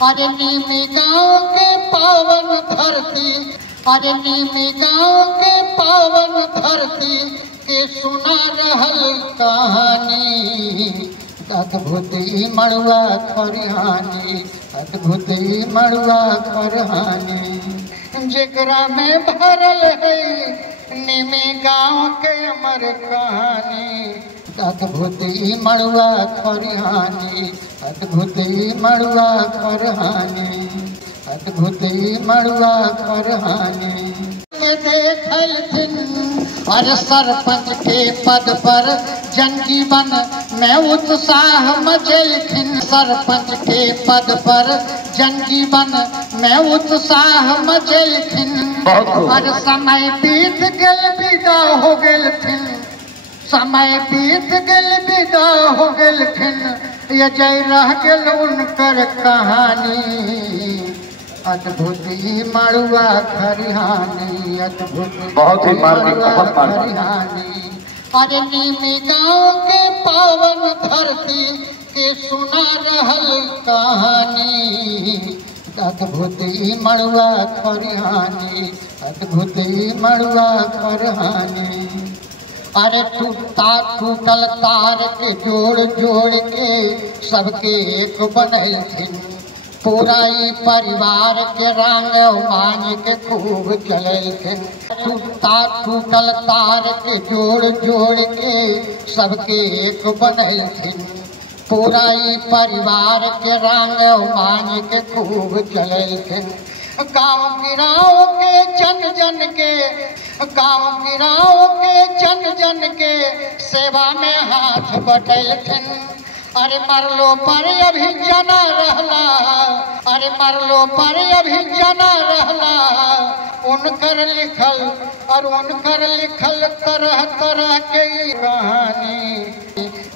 अरे नीमी गाँव के पावन धरती, अरे नीमी गाँव के पावन धरती के सुना रहल कहानी। अद्भुत मड़ुआ खरिहानी, अद्भुत मड़ुआ खरिहानी। जेकरा में भरल है नीमी गाँव के अमर कहानी। अद्भुत मड़ुआ खरिहानी, अद्भुत मड़ुआ खरिहानी, अद्भुत मड़ुआ खरिहानी। देखल दिन और सरपंच के पद पर जनजीवन में उत्साह मचेलखिन। सरपंच के पद पर जनजीवन में उत्साह मचेलखिन। और समय बीत गल विदा हो गेलखिन, समय बीत गल विदा हो गेलखिन। ये जय रह गेल उनकर कहानी। अद्भुत मड़ुआ खरिहानी, अद्भुत बहुत ही मार्मिक खरिहानी। अरे नीमी गाँव के पावन धरती के सुना रहल कहानी। अद्भुत मड़ुआ खरिहानी, अद्भुत मड़ुआ खरिहानी। अरे टूटा टूटल तार के जोड़ जोड़ के सबके एक बनलखिन। पूरा ही परिवार के रंग मान के खूब चललखिन। टूटा टूटल तार के जोड़ जोड़ के सबके एक बनलखिन। पूरा ही परिवार के रंग मान के खूब चललखिन। गाँव गिराव के जन जन के, गाँव गिराव के जन जन के सेवा में हाथ बटलखिन। अरे मरलो पर अभी जना रहला, अरे मरलो पर अभी जना रहला। उनकर लिखल और उनकर लिखल तरह तरह के कहानी।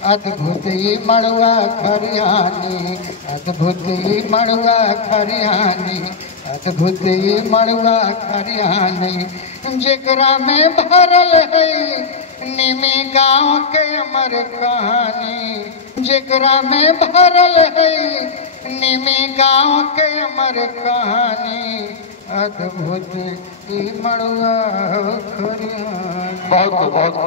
अद्भुत मड़ुआ खरिहानी, अद्भुत मड़ुआ खरिहानी, अद्भुत मड़ुआ खरिहानी। जेकरा में भरल है नीमी गाँव के अमर कहानी। जेकरा में भरल है नीमी गाँव के अमर कहानी। अद्भुत मड़ुआ खरिहानी। बहुत बहुत